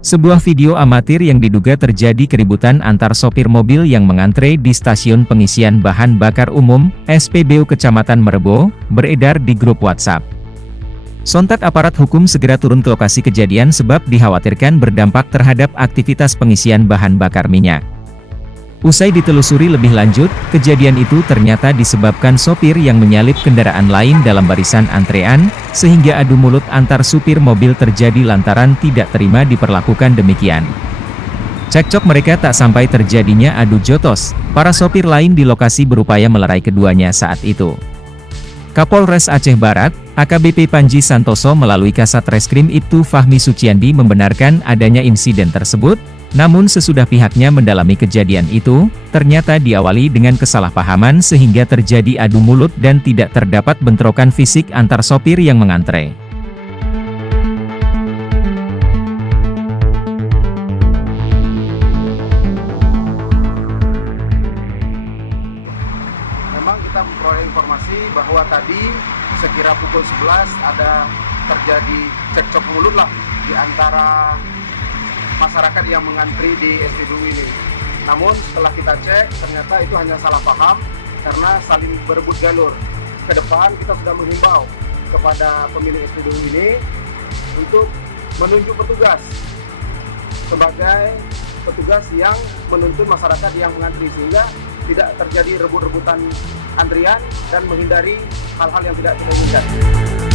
Sebuah video amatir yang diduga terjadi keributan antar sopir mobil yang mengantre di stasiun pengisian bahan bakar umum, SPBU Kecamatan Merebo, beredar di grup WhatsApp. Sontak aparat hukum segera turun ke lokasi kejadian sebab dikhawatirkan berdampak terhadap aktivitas pengisian bahan bakar minyak. Usai ditelusuri lebih lanjut, kejadian itu ternyata disebabkan sopir yang menyalip kendaraan lain dalam barisan antrean, sehingga adu mulut antar supir mobil terjadi lantaran tidak terima diperlakukan demikian. Cekcok mereka tak sampai terjadinya adu jotos, para sopir lain di lokasi berupaya melerai keduanya saat itu. Kapolres Aceh Barat, AKBP Panji Santoso melalui Kasat Reskrim Ibtu Fahmi Suciandi membenarkan adanya insiden tersebut, namun sesudah pihaknya mendalami kejadian itu, ternyata diawali dengan kesalahpahaman sehingga terjadi adu mulut dan tidak terdapat bentrokan fisik antar sopir yang mengantre. Memang kita memperoleh informasi bahwa tadi sekira pukul 11 ada terjadi cekcok mulut lah di antara masyarakat yang mengantri di SPBU ini. Namun setelah kita cek, ternyata itu hanya salah paham karena saling berebut jalur. Ke depan kita sudah menghimbau kepada pemilik SPBU ini untuk menunjuk petugas sebagai petugas yang menuntun masyarakat yang mengantri sehingga tidak terjadi rebut-rebutan antrian dan menghindari hal-hal yang tidak kita inginkan.